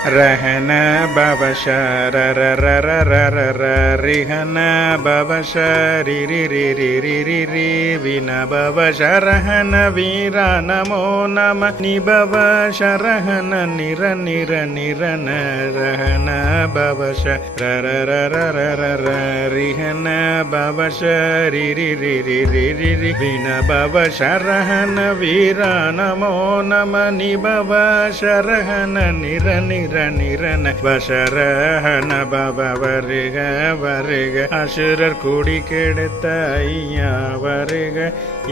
रहन बव शररररररर रिहन बव शरि रि रि रि रि रि रि विन बव शरहन वीर नमो नम निबव शरहन निर निर निरन रहन बव शरररररर रिहन बव शरि रि रि रि रि रि रि विन बव शरहन वीर नमो नम निबव शरहन निर निर நிரன வசரஹன பவ வருக வருக அசுரர் கூடி கெடுத்த ஐயா வருக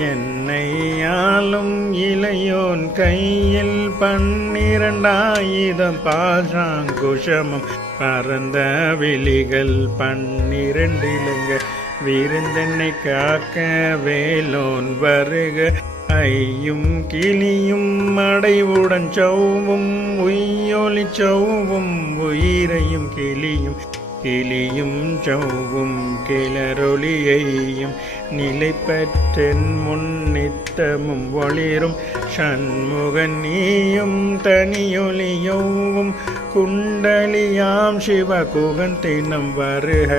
என்னையாலும் இளையோன் கையில் 12 பாசாங்குஷமும் பரந்த விழிகள் 12 இலங்க விருந்தென்னை காக்க வேலோன் வருக ஐயும் கிளியும் மடைவுடன் சௌவும் உய்யொலி சௌவும் உயிரையும் கிளியும் சௌவும் கிளரொலியையும் நிலை பெற்றென் முன்னித்தமும் ஒளிரும் சண்முகன் நீயும் தனியொலியவும் குண்டலியாம் சிவகுகன் தினம் வருக.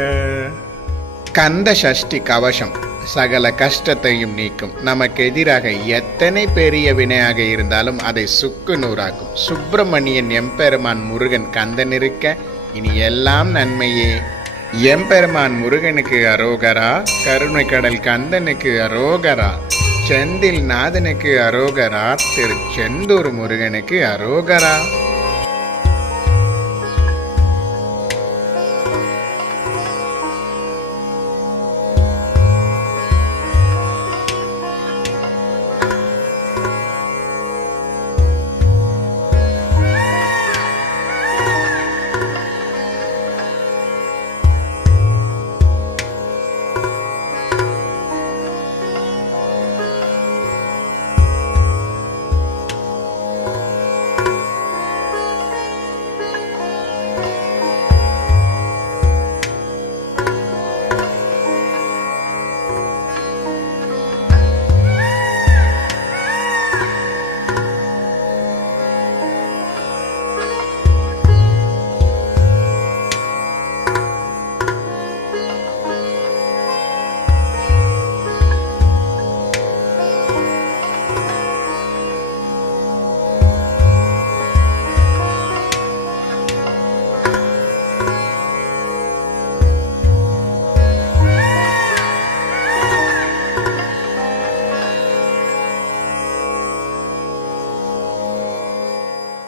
கந்த சஷ்டி கவசம் சகல கஷ்டத்தையும் நீக்கும். நமக்கு எதிராக எத்தனை பெரிய வினையாக இருந்தாலும் அதை சுக்கு நூறாக்கும். சுப்பிரமணியன் எம்பெருமான் முருகன் கந்தன் இருக்க இனி எல்லாம் நன்மையே. எம்பெருமான் முருகனுக்கு அரோகரா, கருணை கடல் கந்தனுக்கு அரோகரா, செந்தில் நாதனுக்கு அரோகரா, திரு செந்தூர் முருகனுக்கு அரோகரா.